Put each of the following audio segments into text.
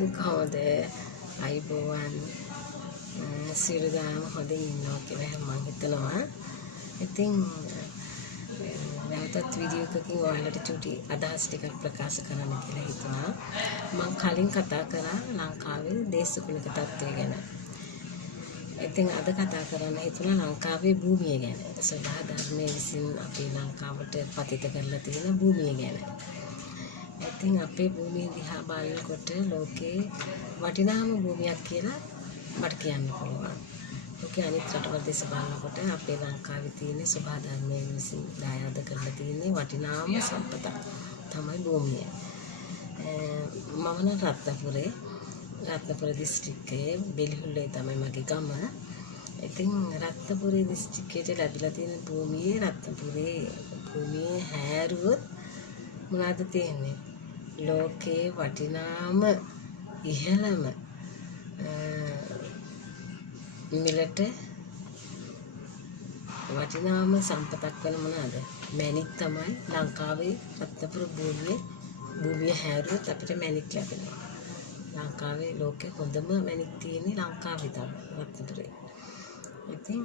කොහොමද අයිබෝවන් සිරුදාම හොඳින් ඉන්නවා කියලා මම හිතනවා. ඉතින් නැවතත් වීඩියෝ එකකින් ඔයාලට චුටි අදහස් ටිකක් ප්‍රකාශ කරන්න කියලා හිතුණා. මම කලින් කතා කරා ලංකාවේ දේශගුණික තත්ත්වය ගැන. ඉතින් අද කතා කරන්න හිතුණා ලංකාවේ භූමිය ගැන. සබහා ධර්මයේ විසින් අපේ ලංකාවට පතිත කරලා තියෙන භූමිය ගැන. ඉතින් අපේ භූමිය දිහා බලනකොට ලෝකේ වටිනාම භූමියක් කියලා මට කියන්න පුළුවන්. ලෝකේ අනිත් රටවල් දෙස බලනකොට අපේ ලංකාවේ තියෙන සබහා ධර්මයේ විසින් දායාද කරලා තියෙන වටිනාම සම්පත තමයි භූමිය. මම නම් රත්නපුර දිස්ත්‍රික්කයේ බෙලිහුල්ලේ තමයි මගේ ගම. ඉතින් රත්නපුර දිස්ත්‍රික්කයට ලැබිලා තියෙන භූමියේ රත්නපුරේ භූමියේ හැරුවොත් මොනවද තියෙන්නේ? ලෝකේ වටිනාම ඉහළම මිලට වටිනාම සම්පතක් වෙන මොනවාද? මැණික් තමයි ලංකාවේ රත්නපුර භූමිය හැරුවොත් අපිට මැණික් ලැබෙනවා. ලංකාවේ ලෝකේ හොඳම මැණික් තියෙන්නේ ලංකාවේ තමයි රත්නපුරේ. ඉතින්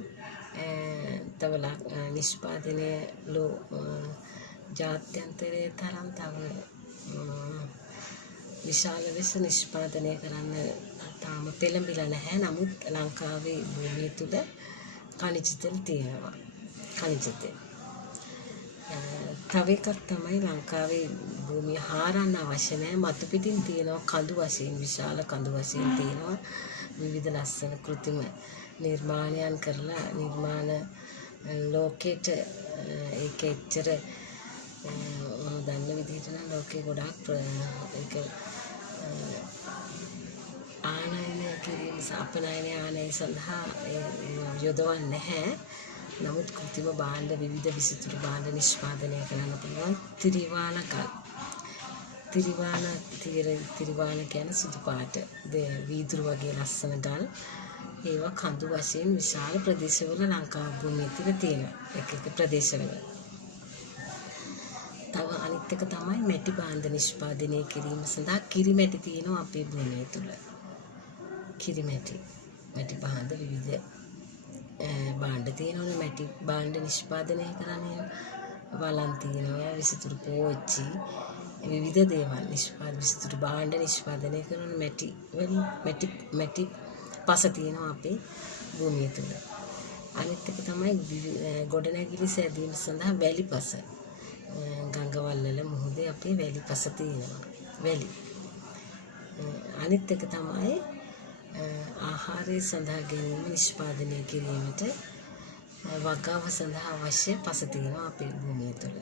තව නිෂ්පාදනය ජාත්‍යන්තරයේ තරම් තව විශාල ලෙස නිෂ්පාදනය කරන්න තාම පෙළඹිලා නැහැ. නමුත් ලංකාවේ භූමිය තුල ඛනිජ තෙල් තියෙනවා. තව එකක් තමයි ලංකාවේ භූමිය හාරන්න අවශ්‍ය නැහැ. මතු පිටින් තියෙනවා කඳු වශයෙන්, විශාල කඳු වශයෙන් තියෙනවා විවිධ ලස්සන කෘත්‍රිම නිර්මාණයන් කරලා ලෝකෙට ඒක එච්චර දන්න විදිහට නම් ලෝකේ ගොඩාක් ඒක ආනයනය සඳහා යොදවන්නේ නැහැ. නමුත් කෘත්‍රිම භාණ්ඩ විවිධ විසිතුරු භාණ්ඩ නිෂ්පාදනය කරන්න පුළුවන් තිරිවාන කියන්නේ සුදු පාට වීදුරු වගේ ලස්සන ගල්. ඒවා කඳු වශයෙන් විශාල ප්‍රදේශවල ලංකා භූමිය තුළ තියෙනවා. එක ප්‍රදේශවල. තව අනිත් එක තමයි මැටි භාණ්ඩ නිෂ්පාදනය කිරීම සඳහා කිරිමැටි තියෙනවා අපේ භූමිය තුළ. මැටි භාණ්ඩ විවිධ භාණ්ඩ තියෙනවනේ. මැටි භාණ්ඩ නිෂ්පාදනය කරන්නේ වලන් තියෙනවා, විසිතුරු පෝච්චි, විවිධ දේවල් විසිතුරු භාණ්ඩ නිෂ්පාදනය කරන මැටි පස තියෙනවා අපේ භූමිය තුළ. අනිත් එක තමයි ගොඩනැගිලි සෑදීම සඳහා වැලි පස. ගංගවල් වල මුහුදේ අපේ වැලි පස තියෙනවා. අනිත් එක තමයි ආහාරය සඳහා ගැනීම නිෂ්පාදනය කිරීමට වගාව සඳහා අවශ්‍ය පස තියෙනවා අපේ භූමිය තුළ.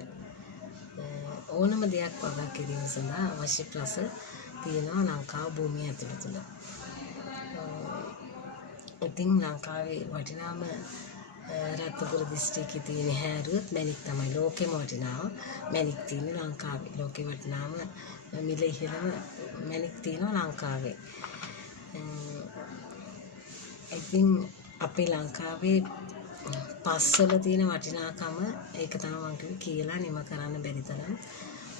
ඕනම දෙයක් වගා කිරීම සඳහා අවශ්‍ය පස තියෙනවා ලංකාව භූමිය ඇතුළත. ඉතින් ලංකාවේ වටිනාම රත්නපුර දිස්ත්‍රික්කයේ තියෙන හැරුවොත් මැණික් තමයි ලෝකෙම වටිනාම මැණික් තියෙන ලංකාවේ. ලෝකේ වටිනාම මිල ඉහළම මැණික් තියෙනවා ලංකාවේ. ඉතින් අපේ ලංකාවේ පස්වල තියෙන වටිනාකම ඒක තමයි මම කියලා නිම කරන්න බැරි තරම්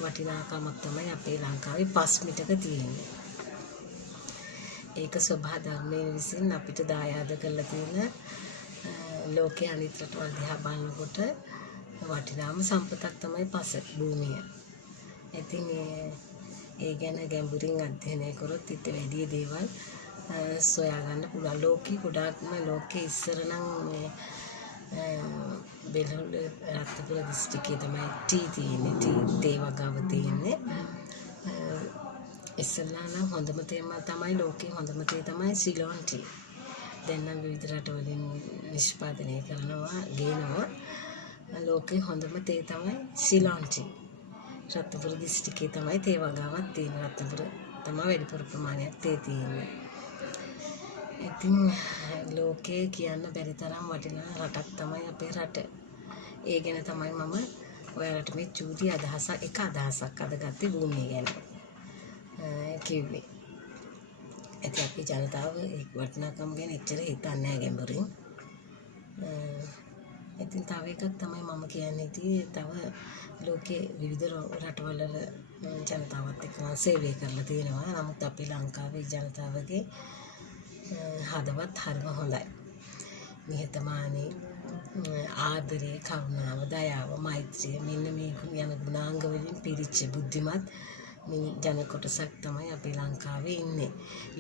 වටිනාකමක් තමයි අපේ ලංකාවේ පස් මිටක තියෙන්නේ. ඒක සබහා ධර්මයේ විසින් අපිට දායාද කරලා තියෙන ලෝකයේ අනිත් රටවල් දිහා බලනකොට වටිනාම සම්පතක් තමයි පස භූමිය. ඉතින් ඒ ගැන ගැඹුරින් අධ්‍යයනය කරොත් ඊට වැඩි දේවල් සොයා ගන්න පුළුවන්. ලෝකේ ගොඩාක්ම ලෝකේ ඉස්සර නම් බෙලිහුල්ලේ රත්නපුර දිස්ත්‍රික්කයේ තමයි තේ වගාව තියෙන්නේ. ඉස්සෙල්ලා නම් හොඳම තේ තමයි සිලෝන් ටී. දැන් නම් විවිධ රටවලින් නිෂ්පාදනය ගේනවා. ලෝකේ හොඳම තේ තමයි සිලෝන් ටී. රත්නපුර දිස්ත්‍රික්කයේ තමයි තේ වගාවක් තියෙන. රත්නපුර තමයි වැඩිපුර ප්‍රමාණයක් තේ තියෙන්නේ. ඉතින් ලෝකේ කියන්න බැරි තරම් වටිනා රටක් තමයි අපේ රට. ඒ ගැන තමයි මම ඔයාලට මේ චූටි අදහසක් අද ගත්තේ භූමිය ගැන කිව්වේ. ඉතින් අපේ ජනතාව ඒ වටිනාකම් ගැන එච්චර හිතන්නේ නැහැ ගැඹුරින්. ඉතින් තව එකක් තමයි මම කියන්නේ තව ලෝකේ විවිධ රටවල ජනතාවත් එක්ක මම සේවය කරලා තියෙනවා. නමුත් අපි ලංකාවේ ජනතාවගේ හදවත් හරිම හොඳයි. නිහතමානී, ආදරේ, කරුණාව, දයාව, මෛත්‍රිය මෙන්න මේ යන ගුණාංග වලින් පිරිච්ච බුද්ධිමත් ජන කොටසක් තමයි අපේ ලංකාවේ ඉන්නේ.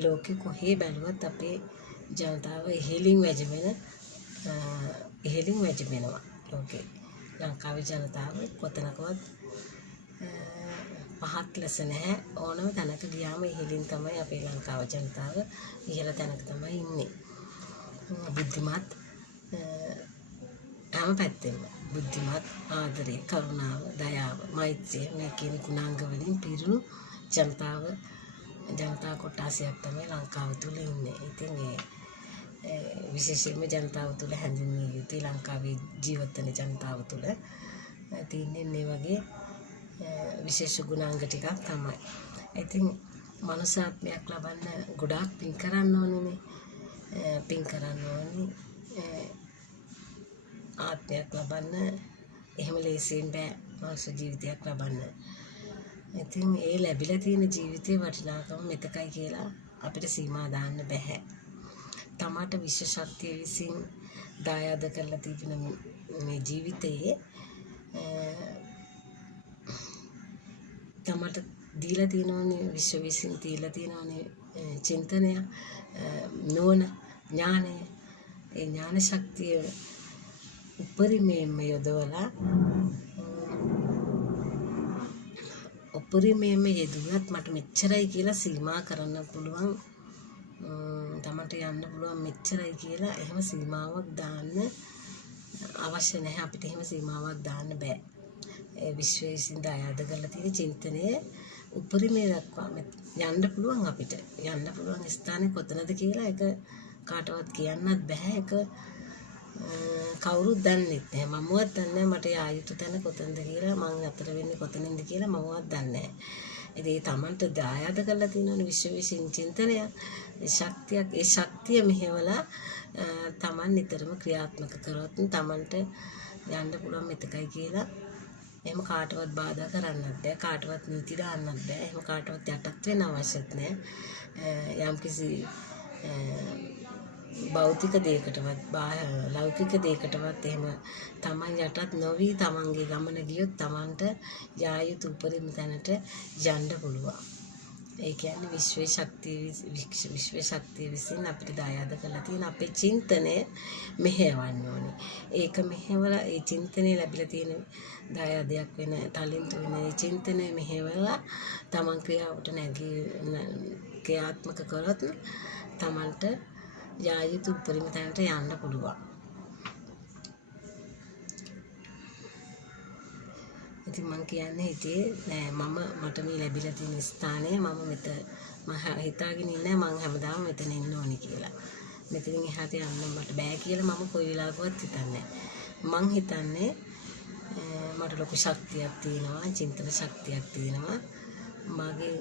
ලෝකෙ කොහේ බැලුවත් අපේ ජනතාව ඉහළින් වැජඹෙනවා ලෝකේ. ලංකාවේ ජනතාව කොතනකවත් පහත් ලෙස නැහැ. ඕනම තැනක ගියාම ඉහළින් තමයි අපේ ලංකාව ජනතාව ඉහළ තැනක තමයි ඉන්නේ. බුද්ධිමත්, හැම පැත්තෙම බුද්ධිමත්, ආදරේ, කරුණාව, දයාව, මෛත්‍රිය මේ කියන ගුණාංග වලින් පිරුණු ජනතා කොටසක් තමයි ලංකාව තුල ඉන්නේ. ඉතින් විශේෂයෙන්ම ජනතාව තුල හැඳින්විය යුතුයි ලංකාවේ ජීවත් වෙන ජනතාව තුල තියෙන්නේ මේ වගේ විශේෂ ගුණාංග ටිකක් තමයි. ඉතින් මනුෂ්‍යාත්මයක් ලබන්න ගොඩාක් පින් කරන්න ඕනේ. පින් කරන්න ඕනේ. ආත්මයක් ලබන්න එහෙම ලේසියෙන් බෑ මනුෂ්‍ය ජීවිතයක් ලබන්න. ඉතින් ඒ ලැබිලා තියෙන ජීවිතේ වටිනාකම මෙතකයි කියලා අපිට සීමා දාන්න බෑ. තමාට විශ්ව ශක්තිය විසින් දායාද කරලා තිබෙන මේ ජීවිතයේ තමාට දීලා තියෙනවනේ විශ්ව විසින් දීලා තියෙනවනේ චින්තනය, නුවණ, ඥානය. ඒ ඥාන ශක්තිය උපරිමයෙන්ම යොදවලා උපරිමයෙන්ම යෙදුනත් මට මෙච්චරයි කියලා සීමා කරන්න පුළුවන්. තමන්ට යන්න පුළුවන් මෙච්චරයි කියලා එහෙම සීමාවක් දාන්න අවශ්‍ය නැහැ. අපිට එහෙම සීමාවක් දාන්න බෑ. ඒ විශ්වයේ විසින් දායාද කරලා තියෙන චින්තනය උපරිමයේ දක්වා යන්න පුළුවන් අපිට. යන්න පුළුවන් ස්ථානේ කොතනද කියලා ඒක කාටවත් කියන්නත් බෑ. ඒක කවුරුත් දන්නේ නැහැ. මමවත් දන්නේ මට යා යුතු තැන කොතනද කියලා, මං අතර වෙන්නේ කොතනින්ද කියලා මමවත් දන්නේ නැහැ. ඒ තමන්ට දායාද කරලා තියෙනවනේ විශ්ව විසින් චින්තනය, ශක්තියක්. ඒ ශක්තිය මෙහෙवला තමන් නිතරම ක්‍රියාත්මක කරොත් තමන්ට යන්න පුළුවන් මෙතකයි කියලා එහෙම කාටවත් බාධා කරන්නත් බෑ. කාටවත් නීති දාන්නත් බෑ. එහෙම කාටවත් යටත් වෙන්න අවශ්‍යත් නැහැ. යම්කිසි භෞතික දෙයකටවත් ලෞකික දෙයකටවත් එහෙම තමන් යටත් නොවි තමන්ගේ ගමන ගියොත් තමන්ට යා යුතු උපරිම තැනට යන්න පුළුවන්. ඒ කියන්නේ විශ්ව ශක්තිය විසින් අපිට දායාද කරලා තියෙන අපේ චින්තනය මෙහෙවන්න ඕනේ. ඒක මෙහෙවලා ඒ චින්තනය ලැබිලා තියෙන දායාදයක් වෙන තලින්තු වෙන ඒ චින්තනය මෙහෙවලා තමන් ක්‍රියාවට ක්‍රියාත්මක කරොත් තමන්ට යා යුතු උපරිම තැනට යන්න පුළුවන්. ඉතින් මම කියන්නේ හිතේ මට මේ ලැබිලා තියෙන ස්ථානය මම හිතාගෙන ඉන්නේ මම හැමදාම මෙතන ඉන්න ඕනි කියලා. මෙතනින් එහාට යන්න මට බෑ කියලා මම කොයි වෙලාවකවත් හිතන්නේ. මං හිතන්නේ මට ලොකු ශක්තියක් තියෙනවා, චින්තන ශක්තියක් තියෙනවා. මගේ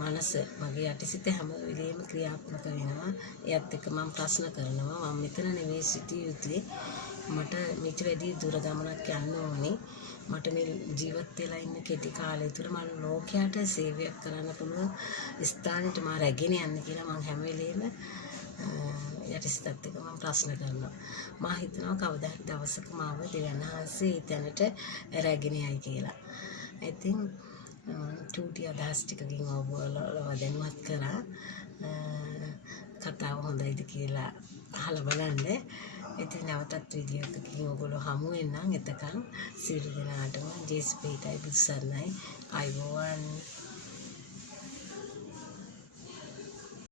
මනස, මගේ යටිසිත හැම වෙලෙම ක්‍රියාත්මක වෙනවා. එයත් එක්ක මම ප්‍රශ්න කරනවා. මම මෙතන නෙවෙයි සිටිය යුතුයි. මට මෙච්ච වැඩි දුර ගමනක් යන්න ඕනේ. මට මේ ජීවත් වෙලා ඉන්න කෙටි කාලය තුර මම ලෝකයට සේවයක් කරන්න පුළුවන් ස්ථානෙට මම රැගෙන යන්න කියලා මම හැම වෙලෙම යටිසිතත් එක්ක මම ප්‍රශ්න කරනවා. මම හිතනවා කවදා හරි දවසක මාව දෙවියන් වහන්සේ තැනට රැගෙන යයි කියලා. ඉතින් චූටි අදහස් ටිකකින් ඔයගොල්ලෝ දැනුවත් කරා. කතාව හොඳයිද කියලා අහලා බලන්න. ඉතින් නැවතත් වීඩියෝ එකකින් ඔයගොල්ලෝ හමු වෙන්නම්. එතකන් සියලු දෙනාටම ජේසුස් පිටයි බුදුසරණයි. අයබෝවන්.